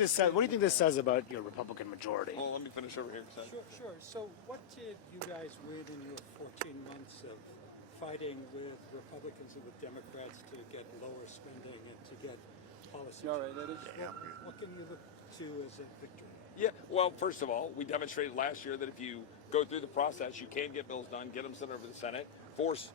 this says? What do you think this says about your Republican majority? Well, let me finish over here. Sure. So what did you guys win in your 14 months of fighting with Republicans and with Democrats to get lower spending and to get policy? You all right, Eddie? Yeah. What can you look to as a victory? Yeah, well, first of all, we demonstrated last year that if you go through the process, you can get bills done, get them sent over to the Senate, force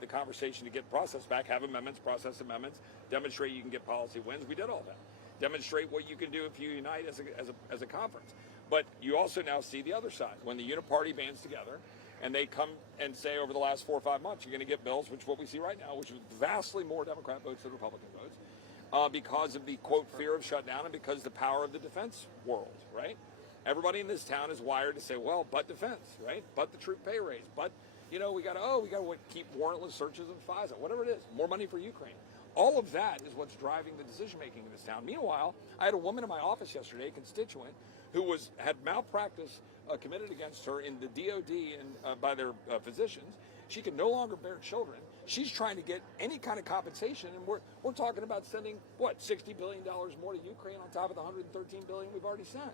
the conversation to get processed back, have amendments, process amendments, demonstrate you can get policy wins. We did all that. Demonstrate what you can do if you unite as a conference. But you also now see the other side. When the uniparty bands together and they come and say over the last 4 or 5 months, you're going to get bills, which is what we see right now, which is vastly more Democrat votes than Republican votes, because of the, quote, fear of shutdown and because the power of the defense world, right? Everybody in this town is wired to say, well, but defense, right? But the troop pay raise, but, you know, we got to keep warrantless searches of FISA, whatever it is, more money for Ukraine. All of that is what's driving the decision-making in this town. Meanwhile, I had a woman in my office yesterday, a constituent, who had malpractice committed against her in the DOD and by their physicians. She can no longer bear children. She's trying to get any kind of compensation, and we're talking about sending, what, $60 billion more to Ukraine on top of the $113 billion we've already sent.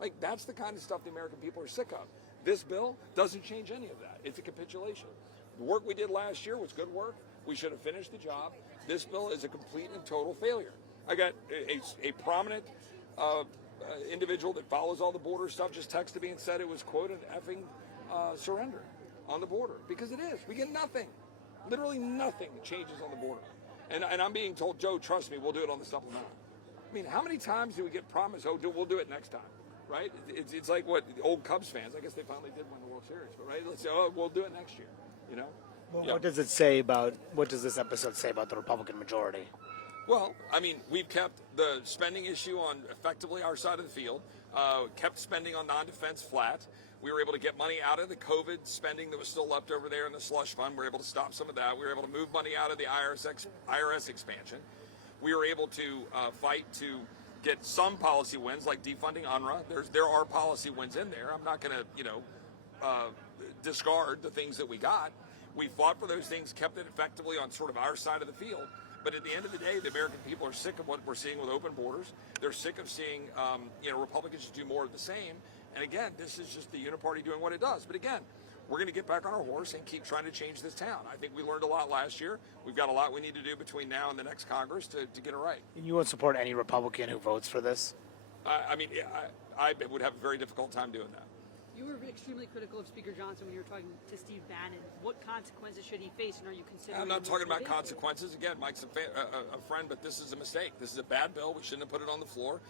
Like, that's the kind of stuff the American people are sick of. This bill doesn't change any of that. It's a capitulation. The work we did last year was good work. We should have finished the job. This bill is a complete and total failure. I got a prominent individual that follows all the border stuff just texted me and said it was, quote, an effing surrender on the border. Because it is. We get nothing. Literally nothing changes on the border. And I'm being told, Joe, trust me, we'll do it on the supplemental. I mean, how many times do we get promised, we'll do it next time, right? It's like what the old Cubs fans, I guess they finally did win the World Series, but right, let's say, we'll do it next year, you know? Well, Yeah. what does this episode say about the Republican majority? Well, I mean, we've kept the spending issue on effectively our side of the field, kept spending on non-defense flat. We were able to get money out of the COVID spending that was still left over there in the slush fund. We were able to stop some of that. We were able to move money out of the IRS expansion. We were able to fight to get some policy wins, like defunding UNRWA. There are policy wins in there. I'm not going to, discard the things that we got. We fought for those things, kept it effectively on sort of our side of the field. But at the end of the day, the American people are sick of what we're seeing with open borders. They're sick of seeing, Republicans just do more of the same. And again, this is just the uniparty doing what it does. But again, we're going to get back on our horse and keep trying to change this town. I think we learned a lot last year. We've got a lot we need to do between now and the next Congress to get it right. And you won't support any Republican who votes for this? I would have a very difficult time doing that. You were extremely critical of Speaker Johnson when you were talking to Steve Bannon. What consequences should he face, and are you considering? I'm not talking about consequences. Again, Mike's a friend, but this is a mistake. This is a bad bill. We shouldn't have put it on the floor.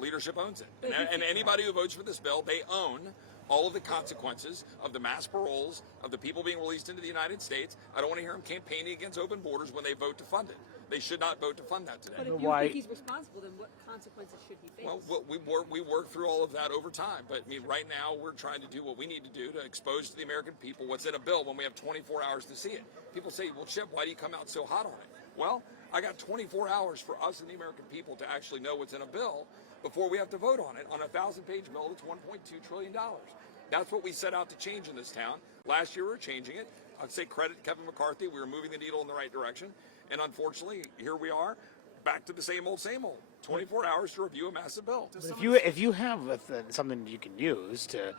Leadership owns it. And anybody who votes for this bill, they own all of the consequences of the mass paroles, of the people being released into the United States. I don't want to hear them campaigning against open borders when they vote to fund it. They should not vote to fund that today. But if you think he's responsible, then what consequences should he face? Well, we work through all of that over time. But I mean, right now we're trying to do what we need to do to expose to the American people what's in a bill when we have 24 hours to see it. People say, well, Chip, why do you come out so hot on it? Well, I got 24 hours for us and the American people to actually know what's in a bill before we have to vote on it, on a 1,000-page bill that's $1.2 trillion. That's what we set out to change in this town. Last year we were changing it. I'd say credit to Kevin McCarthy. We were moving the needle in the right direction. And unfortunately, here we are, back to the same old, same old. 24 hours to review a massive bill. If you have something you can use to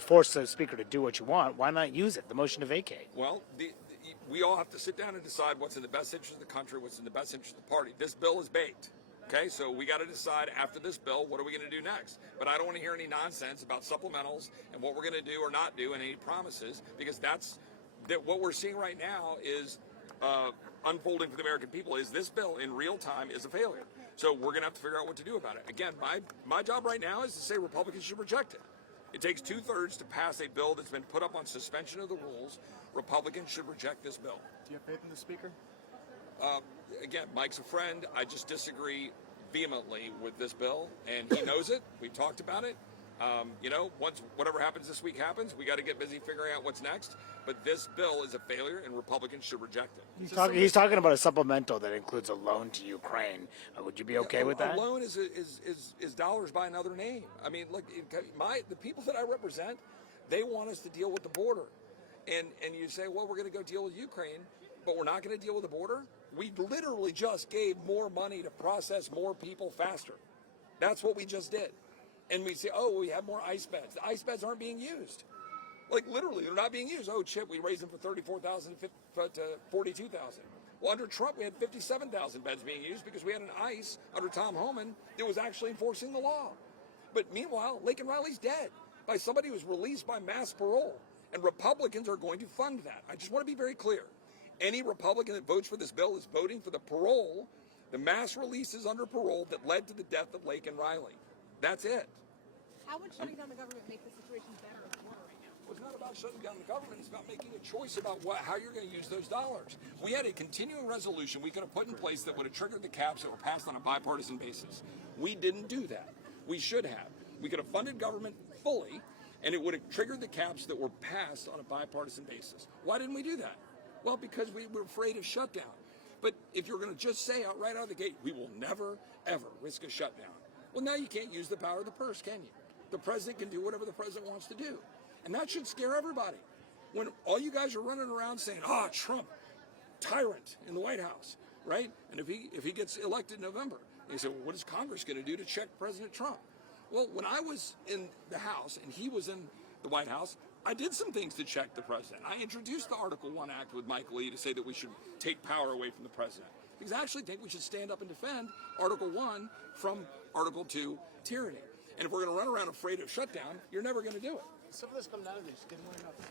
force the speaker to do what you want, why not use it? The motion to vacate. Well, we all have to sit down and decide what's in the best interest of the country, what's in the best interest of the party. This bill is baked. Okay, so we got to decide after this bill, what are we going to do next? But I don't want to hear any nonsense about supplementals and what we're going to do or not do and any promises, because what we're seeing right now is unfolding for the American people is this bill in real time is a failure. So we're going to have to figure out what to do about it. Again, my job right now is to say Republicans should reject it. It takes 2/3 to pass a bill that's been put up on suspension of the rules. Republicans should reject this bill. Do you have faith in the speaker? Again, Mike's a friend. I just disagree vehemently with this bill, and he knows it. We've talked about it. Once whatever happens this week happens, we got to get busy figuring out what's next. But this bill is a failure, and Republicans should reject it. He's talking about a supplemental that includes a loan to Ukraine. Would you be okay with that? A loan is dollars by another name. I mean, look, the people that I represent, they want us to deal with the border, and you say, well, we're going to go deal with Ukraine, but we're not going to deal with the border. We literally just gave more money to process more people faster. That's what we just did. And we say, oh, we have more ice beds. The ice beds aren't being used. Like literally, they're not being used. Oh, Chip, we raised them from 34,000 to 42,000. Well, under Trump, we had 57,000 beds being used because we had an ICE under Tom Homan that was actually enforcing the law. But meanwhile, Laken Riley's dead by somebody who was released by mass parole. And Republicans are going to fund that. I just want to be very clear. Any Republican that votes for this bill is voting for the parole, the mass releases under parole that led to the death of Laken Riley. That's it. How would shutting down the government make the situation better or worse right now? Well, it's not about shutting down the government. It's about making a choice about how you're going to use those dollars. We had a continuing resolution we could have put in place that would have triggered the caps that were passed on a bipartisan basis. We didn't do that. We should have. We could have funded government fully, and it would have triggered the caps that were passed on a bipartisan basis. Why didn't we do that? Well, because we were afraid of shutdown. But if you're going to just say right out of the gate, we will never, ever risk a shutdown. Well, now you can't use the power of the purse, can you? The president can do whatever the president wants to do. And that should scare everybody. When all you guys are running around saying, Trump, tyrant in the White House, right? And if he gets elected in November, they say, well, what is Congress going to do to check President Trump? Well, when I was in the House and he was in the White House, I did some things to check the president. I introduced the Article 1 Act with Mike Lee to say that we should take power away from the president. Because I actually think we should stand up and defend Article 1 from Article 2 tyranny. And if we're going to run around afraid of shutdown, you're never going to do it. Some of this come down to just getting more enough